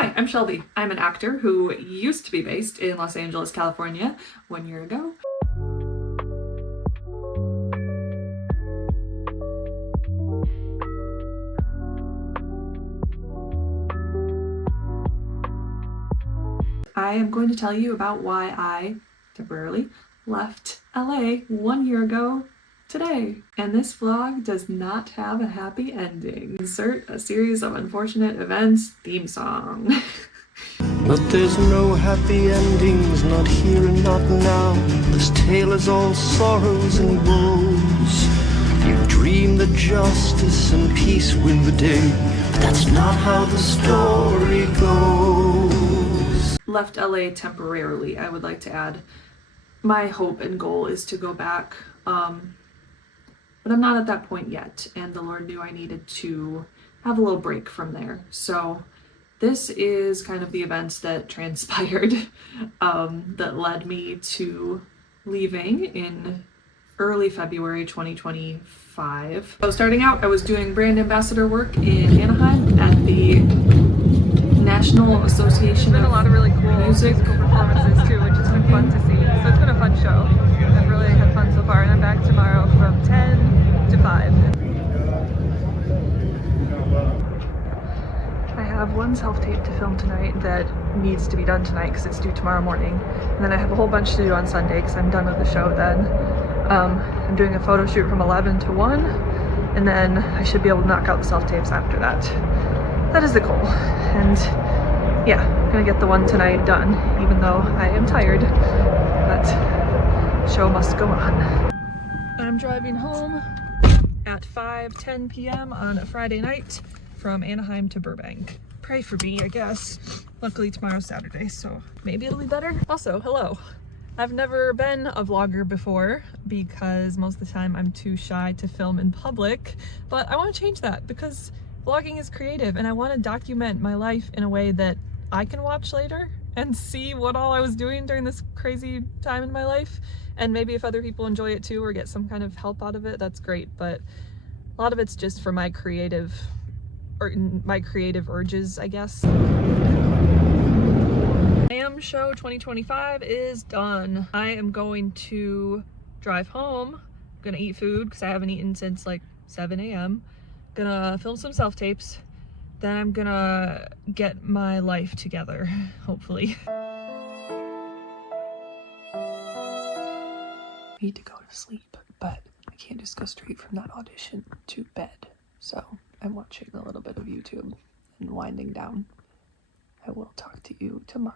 Hi, I'm Shelby. I'm an actor who used to be based in Los Angeles, California 1 year ago. I am going to tell you about why I temporarily left LA 1 year ago today. And this vlog does not have a happy ending. Insert a series of unfortunate events theme song. But there's no happy endings, not here and not now. This tale is all sorrows and woes. You dream that justice and peace win the day, but that's not how the story goes. Left LA temporarily, I would like to add. My hope and goal is to go back, but I'm not at that point yet, and the Lord knew I needed to have a little break from there. So this is kind of the events that transpired that led me to leaving in early February 2025. So starting out, I was doing brand ambassador work in Anaheim at the National Association There's been a lot of really cool Music musical performances too, which has been fun to see. So it's been a fun show. I've really had fun so far, and I'm back tomorrow from 10 to 5. I have one self-tape to film tonight that needs to be done tonight because it's due tomorrow morning. And then I have a whole bunch to do on Sunday because I'm done with the show then. I'm doing a photo shoot from 11 to 1, and then I should be able to knock out the self-tapes after that. That is the goal. And yeah, I'm gonna get the one tonight done, even though I am tired, but show must go on. I'm driving home at 5:10 p.m. on a Friday night from Anaheim to Burbank. Pray for me, I guess. Luckily tomorrow's Saturday, so maybe it'll be better. Also, hello. I've never been a vlogger before because most of the time I'm too shy to film in public, but I want to change that because vlogging is creative and I want to document my life in a way that I can watch later and see what all I was doing during this crazy time in my life. And maybe if other people enjoy it too or get some kind of help out of it, that's great. But a lot of it's just for my creative urges, I guess. AM show 2025 is done. I am going to drive home. I'm gonna eat food because I haven't eaten since like 7 a.m. Gonna film some self-tapes. Then I'm gonna get my life together, hopefully. I need to go to sleep, but I can't just go straight from that audition to bed. So I'm watching a little bit of YouTube and winding down. I will talk to you tomorrow.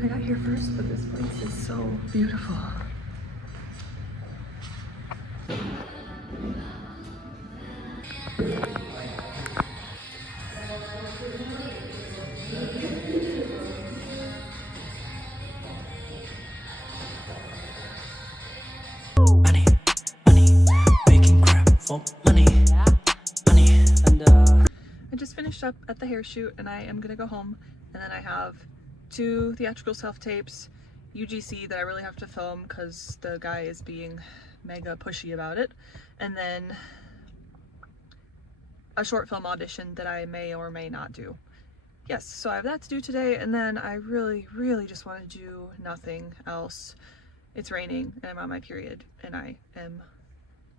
I got here first, but this place is so beautiful. I just finished up at the hair shoot and I am gonna go home, and then I have 2 theatrical self-tapes, UGC that I really have to film because the guy is being mega pushy about it, and then a short film audition that I may or may not do. Yes, so I have that to do today, and then I really just want to do nothing else. It's raining and I'm on my period and I am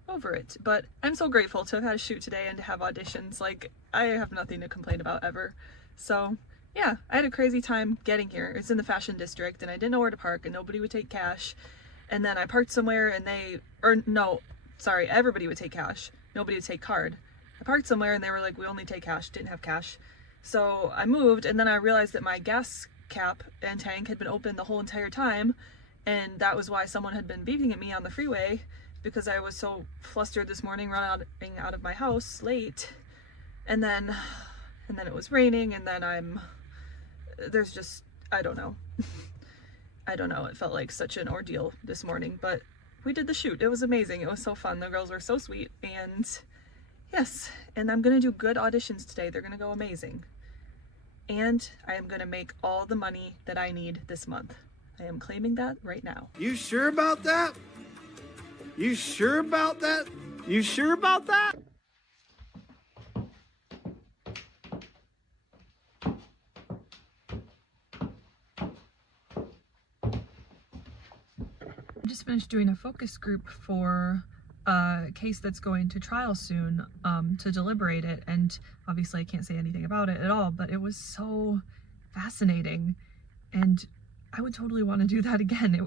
over it, but I'm so grateful to have had a shoot today and to have auditions. Like, I have nothing to complain about ever. So yeah, I had a crazy time getting here. It's in the fashion district and I didn't know where to park and nobody would take cash. And then I parked somewhere and everybody would take cash. Nobody would take card. I parked somewhere and they were like, we only take cash. Didn't have cash. So I moved, and then I realized that my gas cap and tank had been open the whole entire time, and that was why someone had been beeping at me on the freeway, because I was so flustered this morning running out of my house late. And then it was raining, and then I don't know. I don't know, it felt like such an ordeal this morning, but we did the shoot. It was amazing. It was so fun. The girls were so sweet, and yes, and I'm gonna do good auditions today. They're gonna go amazing. And I am gonna make all the money that I need this month. I am claiming that right now. You sure about that? You sure about that? You sure about that? I just finished doing a focus group for a case that's going to trial soon, to deliberate it, and obviously I can't say anything about it at all, but it was so fascinating and I would totally want to do that again.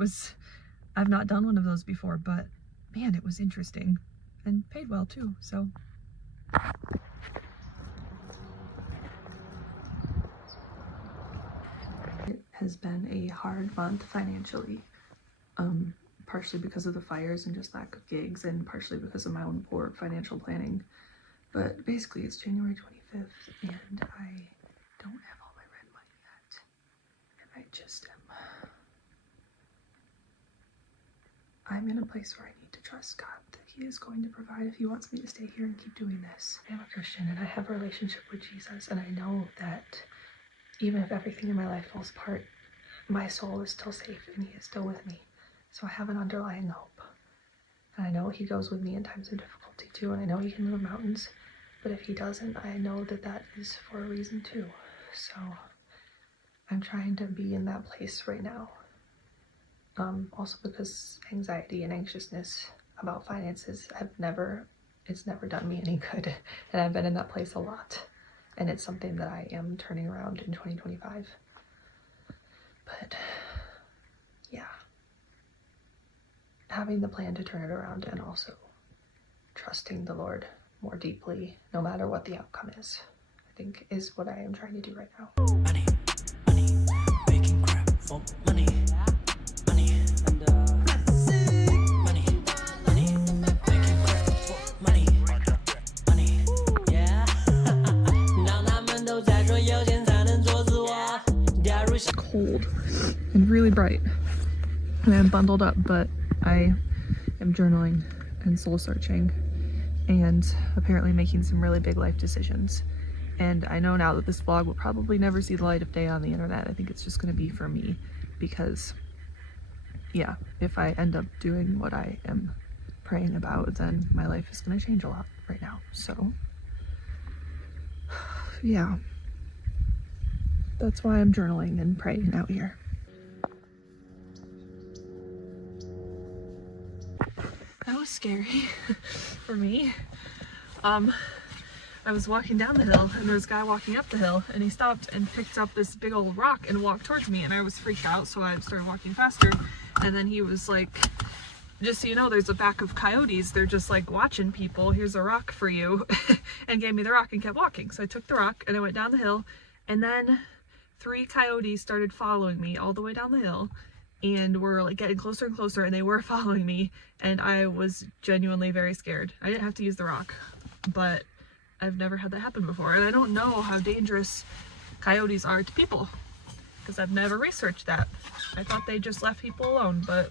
I've not done one of those before, but man, it was interesting and paid well too, so. It has been a hard month financially, partially because of the fires and just lack of gigs, and partially because of my own poor financial planning. But basically it's January 25th and I don't have all my rent money yet, and I just I'm in a place where I need to trust God that He is going to provide if He wants me to stay here and keep doing this. I'm a Christian and I have a relationship with Jesus, and I know that even if everything in my life falls apart, my soul is still safe and He is still with me. So I have an underlying hope. And I know He goes with me in times of difficulty too, and I know He can move mountains, but if He doesn't, I know that that is for a reason too. So I'm trying to be in that place right now. Also because anxiety and anxiousness about finances it's never done me any good, and I've been in that place a lot, and it's something that I am turning around in 2025. But yeah, having the plan to turn it around and also trusting the Lord more deeply no matter what the outcome is, I think is what I am trying to do right now. Money, money, making crap for money. Money, and money, money, making crap for money. Money, yeah. 让他们都在说有钱才能做自我。假如 Cold and really bright, and I'm bundled up, but I am journaling and soul searching and apparently making some really big life decisions. And I know now that this vlog will probably never see the light of day on the internet. I think it's just going to be for me, because yeah, if I end up doing what I am praying about, then my life is going to change a lot right now. So yeah, that's why I'm journaling and praying out here. That was scary for me. I was walking down the hill and there was a guy walking up the hill, and he stopped and picked up this big old rock and walked towards me, and I was freaked out, so I started walking faster. And then he was like, just so you know, there's a pack of coyotes, they're just like watching people, here's a rock for you, and gave me the rock and kept walking. So I took the rock and I went down the hill, and then 3 coyotes started following me all the way down the hill, and were like getting closer and closer, and they were following me, and I was genuinely very scared. I didn't have to use the rock, but I've never had that happen before, and I don't know how dangerous coyotes are to people, because I've never researched that. I thought they just left people alone, but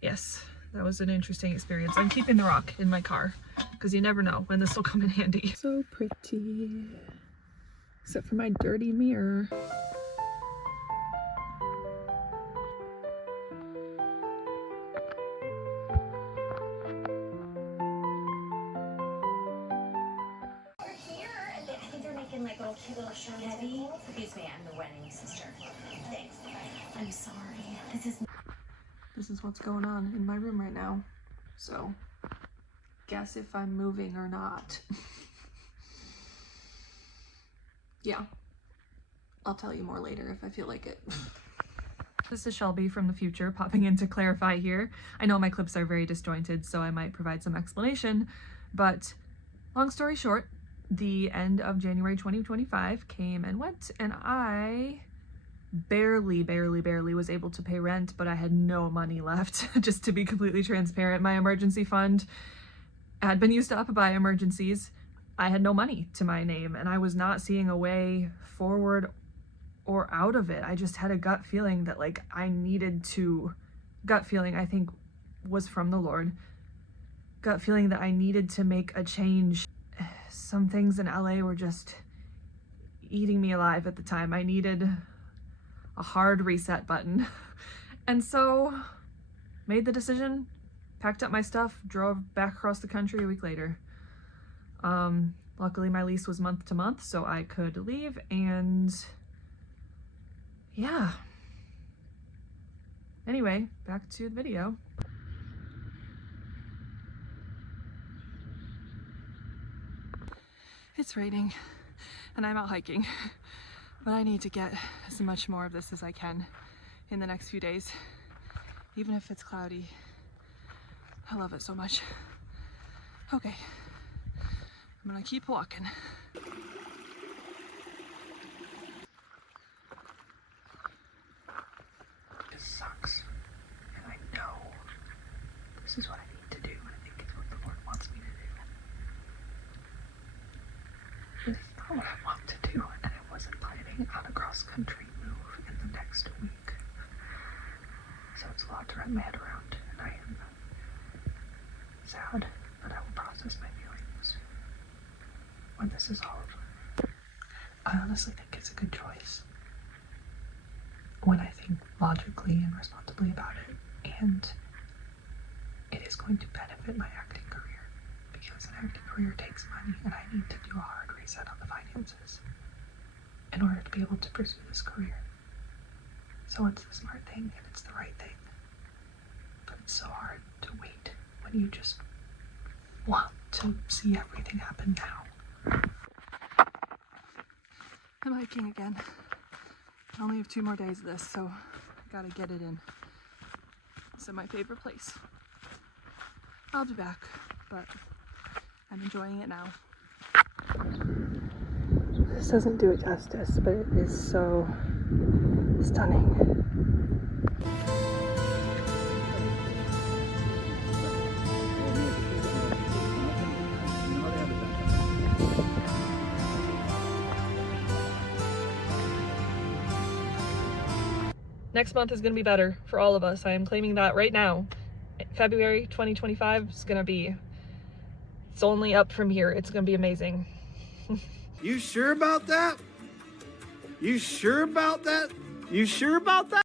yes, that was an interesting experience. I'm keeping the rock in my car, because you never know when this will come in handy. So pretty, except for my dirty mirror. Like little cute little shirt heavy. Excuse me, I'm the wedding sister. Thanks. I'm sorry. This is what's going on in my room right now. So, guess if I'm moving or not. Yeah. I'll tell you more later if I feel like it. This is Shelby from the future popping in to clarify here. I know my clips are very disjointed, so I might provide some explanation, but long story short, the end of January 2025 came and went, and I barely was able to pay rent, but I had no money left. Just to be completely transparent, my emergency fund had been used up by emergencies. I had no money to my name, and I was not seeing a way forward or out of it. I just had a gut feeling that like I needed to, gut feeling I think was from the Lord, gut feeling that I needed to make a change. Some things in LA were just eating me alive at the time. I needed a hard reset button. And so made the decision packed up my stuff, drove back across the country a week later. Luckily my lease was month to month, so I could leave, and yeah. Anyway, back to the video. It's raining and I'm out hiking, but I need to get as much more of this as I can in the next few days, even if it's cloudy. I love it so much. Okay, I'm gonna keep walking. This sucks, and I know this is what I need to do. I think it's what the Lord wants me to do. This is not what I want to do, and I wasn't planning on a cross-country move in the next week. So it's a lot to wrap my head around, and I am sad, but I will process my feelings when this is all over. I honestly think it's a good choice when I think logically and responsibly about it, and it is going to benefit my acting career, because an acting career takes money, and I need to do a hard reset on the finances in order to be able to pursue this career. So it's the smart thing and it's the right thing, but it's so hard to wait when you just want to see everything happen now. I'm hiking again. I only have 2 more days of this, so I gotta get it in. It's my favorite place. I'll be back, but I'm enjoying it now. This doesn't do it justice, but it is so stunning. Next month is gonna be better for all of us. I am claiming that right now. February 2025 is gonna be, it's only up from here. It's gonna be amazing. You sure about that? You sure about that? You sure about that?